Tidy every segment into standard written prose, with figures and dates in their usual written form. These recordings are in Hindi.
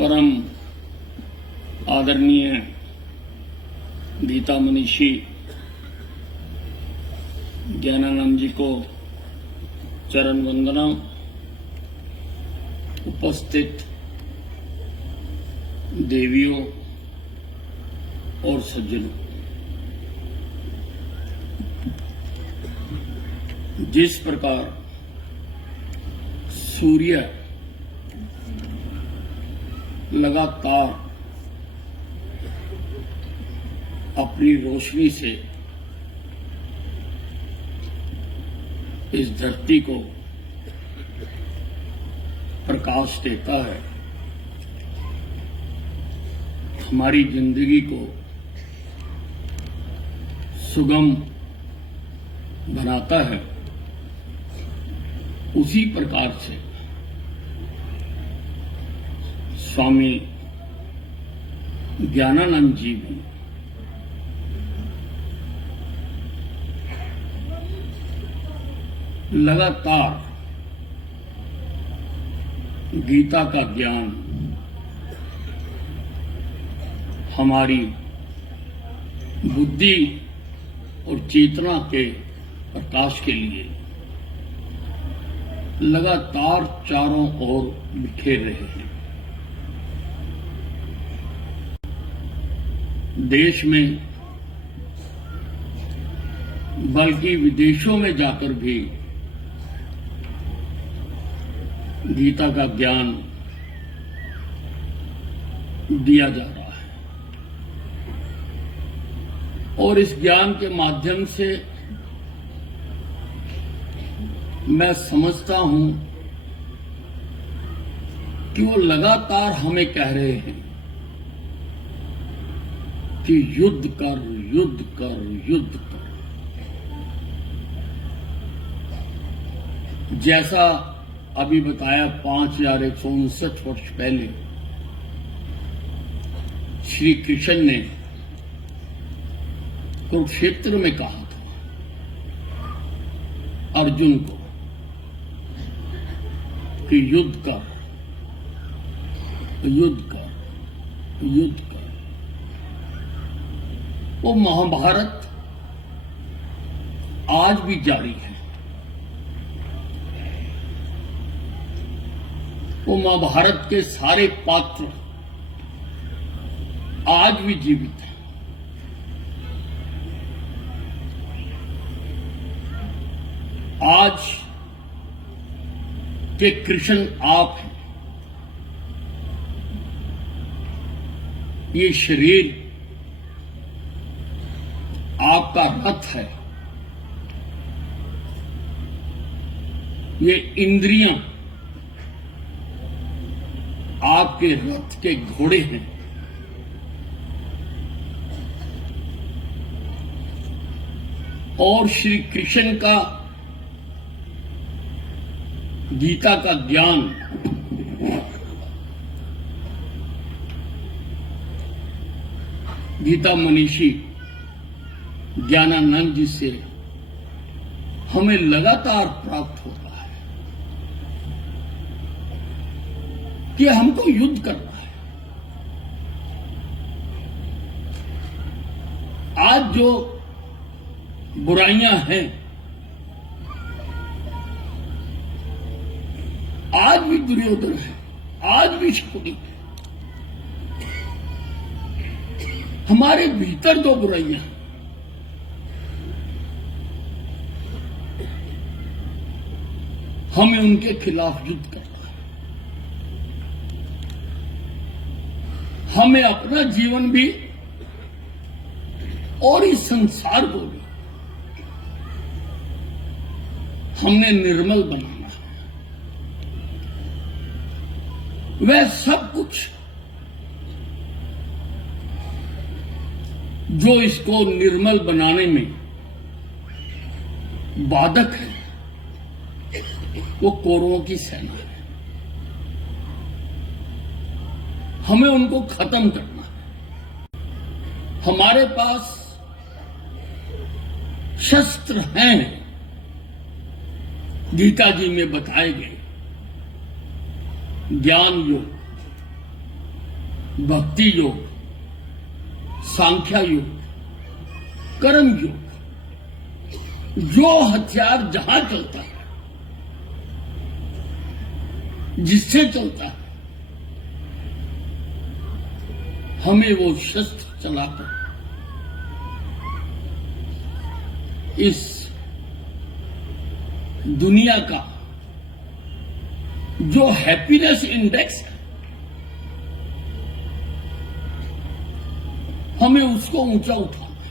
परम आदरणीय गीता मनीषी ज्ञानानंद जी को चरण वंदना। उपस्थित देवियों और सज्जनों, जिस प्रकार सूर्य लगातार अपनी रोशनी से इस धरती को प्रकाश देता है, हमारी जिंदगी को सुगम बनाता है, उसी प्रकार से स्वामी ज्ञानानंद जी भी लगातार गीता का ज्ञान हमारी बुद्धि और चेतना के प्रकाश के लिए लगातार चारों ओर बिखेर रहे हैं। देश में बल्कि विदेशों में जाकर भी गीता का ज्ञान दिया जा रहा है और इस ज्ञान के माध्यम से मैं समझता हूं कि वो लगातार हमें कह रहे हैं कि युद्ध कर, युद्ध कर, युद्ध कर। जैसा अभी बताया 5159 वर्ष पहले श्री कृष्ण ने कुरुक्षेत्र में कहा था अर्जुन को कि युद्ध कर, युद्ध कर, युद्ध कर। वो महाभारत आज भी जारी है। वो महाभारत के सारे पात्र आज भी जीवित हैं। आज के कृष्ण आप हैं। ये शरीर आपका रथ है, ये इंद्रियां आपके रथ के घोड़े हैं। और श्री कृष्ण का गीता का ज्ञान गीता मनीषी ज्ञानानंद जी से हमें लगातार प्राप्त होता है कि हमको युद्ध करना है। आज जो बुराइयां हैं, आज भी दुर्योधन है, आज भी शकुनी है। हमारे भीतर जो बुराइयां हैं, हमें उनके खिलाफ युद्ध करना है। हमें अपना जीवन भी और इस संसार को भी हमने निर्मल बनाना है। वह सब कुछ जो इसको निर्मल बनाने में बाधक है, वो कौरवों की सेना है। हमें उनको खत्म करना है। हमारे पास शस्त्र हैं, गीता जी में बताए गए ज्ञान योग, भक्ति योग, सांख्या योग, कर्म योग, जो हथियार जहां चलता है, जिससे चलता है, हमें वो शस्त्र चलाकर इस दुनिया का जो हैप्पीनेस इंडेक्स है, हमें उसको ऊंचा उठाना है।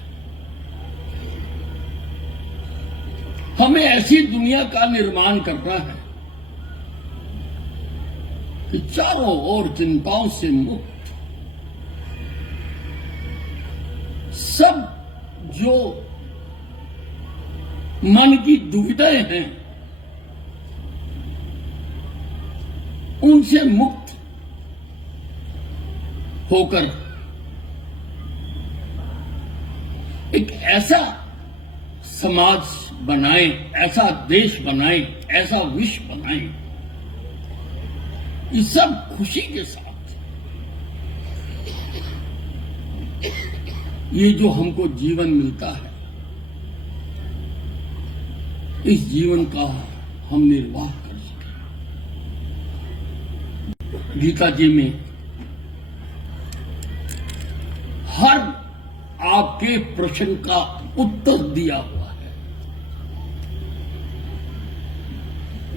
हमें ऐसी दुनिया का निर्माण करना है कि चारों ओर चिंताओं से मुक्त, सब जो मन की दुविधाएं हैं उनसे मुक्त होकर एक ऐसा समाज बनाए, ऐसा देश बनाए, ऐसा विश्व बनाए, ये सब खुशी के साथ। ये जो हमको जीवन मिलता है, इस जीवन का हम निर्वाह कर सकें। गीता जी में हर आपके प्रश्न का उत्तर दिया हुआ है।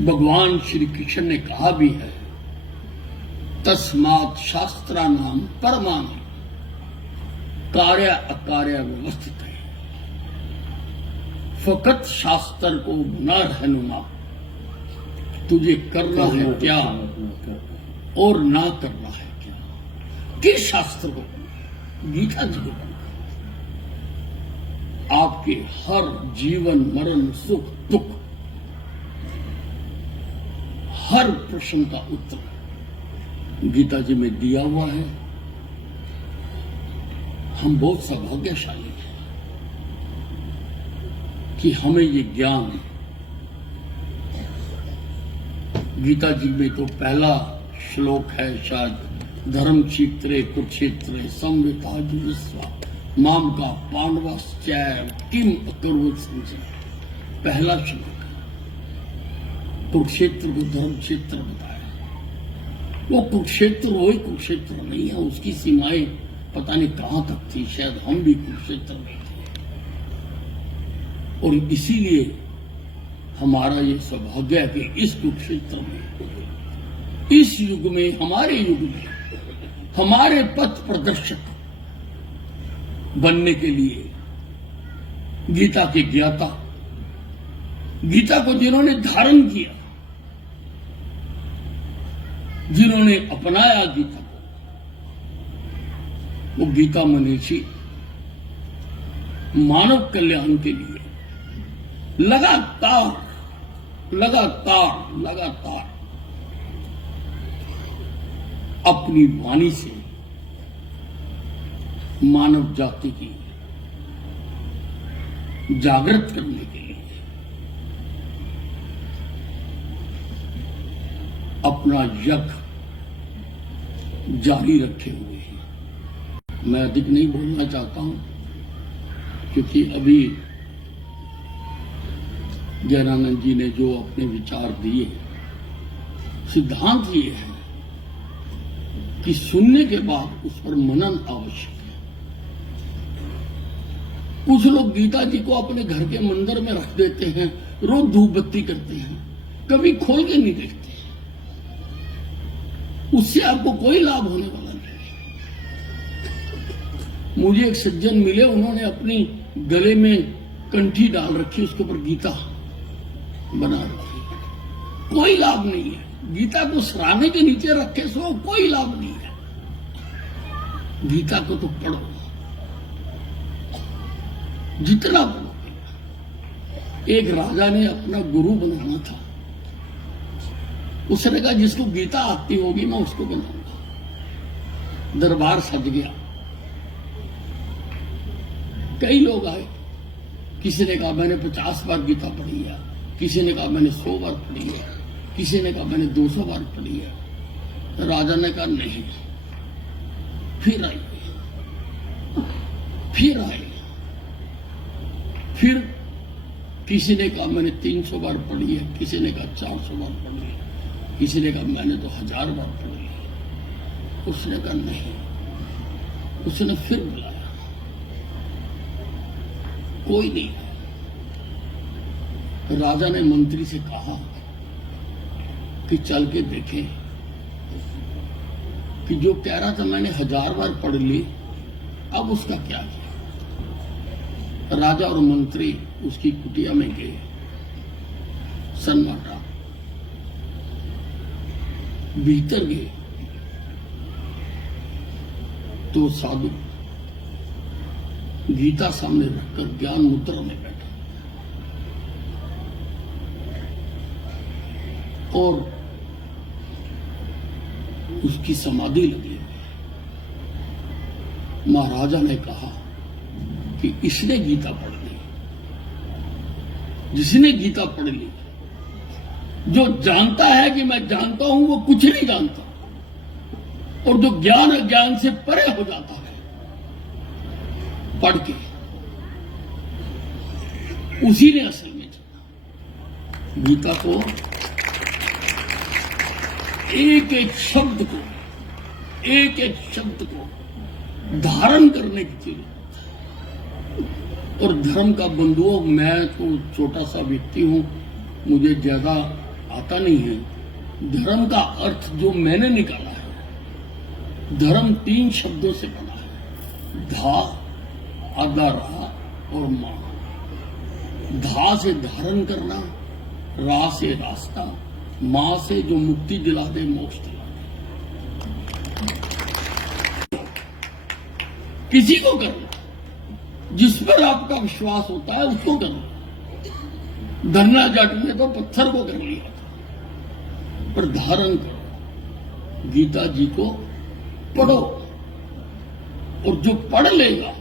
भगवान श्री कृष्ण ने कहा भी है, तस्मात् शास्त्राणाम परमाणु कार्य अकार्य व्यवस्थित है। फकत शास्त्र को बना रहनुमा, तुझे करना है क्या और ना करना है क्या। किस शास्त्र को? गीता जी को। आपके हर जीवन मरण सुख दुख, हर प्रश्न का उत्तर गीता जी में दिया हुआ है। हम बहुत सौभाग्यशाली हैं कि हमें ये ज्ञान, गीता जी में तो पहला श्लोक है शायद, धर्म क्षेत्रे कुरुक्षेत्रे संविता जुस्वा माम का पांडवाश्चैव किम अकुर्वत संजय। पहला श्लोक कुरुक्षेत्र को धर्म क्षेत्र बताया। वो कुरुक्षेत्र वही कुरुक्षेत्र नहीं है, उसकी सीमाएं पता नहीं कहां तक थी। शायद हम भी कुरुक्षेत्र में थे, और इसीलिए हमारा ये सौभाग्य है कि इस कुरुक्षेत्र में, इस युग में, हमारे युग में, हमारे पथ प्रदर्शक बनने के लिए गीता के ज्ञाता, गीता को जिन्होंने धारण किया, जिन्होंने अपनाया गीता को, वो गीता मनीषी मानव कल्याण के लिए लगातार लगातार लगातार अपनी वाणी से मानव जाति की जागृत करने के लिए अपना यज्ञ जारी रखे हुए हैं। मैं अधिक नहीं बोलना चाहता हूं, क्योंकि अभी ज्ञानानंद जी ने जो अपने विचार दिए, सिद्धांत ये है कि सुनने के बाद उस पर मनन आवश्यक है। कुछ लोग गीता जी को अपने घर के मंदिर में रख देते हैं, रोज धूप बत्ती करते हैं, कभी खोल के नहीं देखते। उससे आपको कोई लाभ होने वाला नहीं। मुझे एक सज्जन मिले, उन्होंने अपनी गले में कंठी डाल रखी, उसके ऊपर गीता बना रखी। कोई लाभ नहीं है। गीता को सराहने के नीचे रखे सो कोई लाभ नहीं है। गीता को तो पढ़ो, जितना पढ़ो। एक राजा ने अपना गुरु बनाना था, उसने कहा जिसको गीता आती होगी मैं उसको बनाऊंगा। दरबार सज गया, कई लोग आए। किसी ने कहा मैंने 50 बार गीता पढ़ी है, किसी ने कहा मैंने 100 बार पढ़ी है, किसी ने कहा मैंने 200 बार पढ़ी है। राजा ने कहा नहीं, फिर आई, फिर आए, फिर किसी ने कहा मैंने 300 बार पढ़ी है, किसी ने कहा 400 बार पढ़ी है, किसी ने कहा मैंने तो 1000 बार पढ़ी है। उसने कहा नहीं। उसने फिर बुलाया, कोई नहीं। राजा ने मंत्री से कहा कि चल के देखें कि जो कह रहा था मैंने 1000 बार पढ़ ली, अब उसका क्या किया। राजा और मंत्री उसकी कुटिया में गए, सन्नाटा। भीतर गए तो साधु गीता सामने रखकर ज्ञान मुद्रा में बैठा और उसकी समाधि लगी। महाराजा ने कहा कि इसने गीता पढ़ ली, जिसने गीता पढ़ ली, जो जानता है कि मैं जानता हूं वो कुछ नहीं जानता, और जो ज्ञान अज्ञान से परे हो जाता है पढ़ के, उसी ने असल में जाना। गीता को एक एक शब्द को, एक एक शब्द को धारण करने की जरूरत। और धर्म का बंधुओं, मैं तो छोटा सा व्यक्ति हूं, मुझे ज्यादा आता नहीं है। धर्म का अर्थ जो मैंने निकाला है, धर्म 3 शब्दों से बना है, धा, आधा, रा और मां। धा से धारण करना, रा से रास्ता, मां से जो मुक्ति दिला दे, मोक्ष दिला दे। किसी को करना, जिस पर आपका विश्वास होता है उसको करना। धन्ना जट ने तो पत्थर को कर लिया था, पर धारण करो। गीता जी को पढ़ो, और जो पढ़ लेगा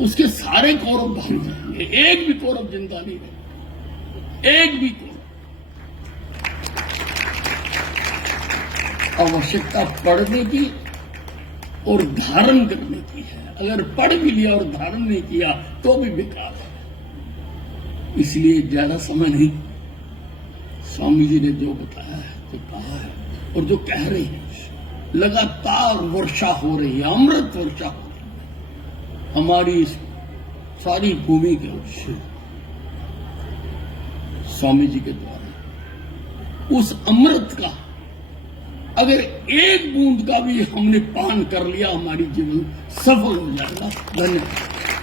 उसके सारे कौरव भाग जाएंगे, एक भी कौरव जिंदा नहीं रहेगा, एक भी कौरव। आवश्यकता पढ़ने की और धारण करने की है। अगर पढ़ भी लिया और धारण नहीं किया तो भी बेकार है। इसलिए ज्यादा समय नहीं, स्वामी जी ने जो बताया है, जो कहा है और जो कह रहे हैं, लगातार वर्षा हो रही है, अमृत वर्षा हो रही है हमारी इस सारी भूमि के ऊपर, स्वामी जी के द्वारा। उस अमृत का अगर एक बूंद का भी हमने पान कर लिया, हमारी जीवन सफल हो जाएगा। धन्यवाद।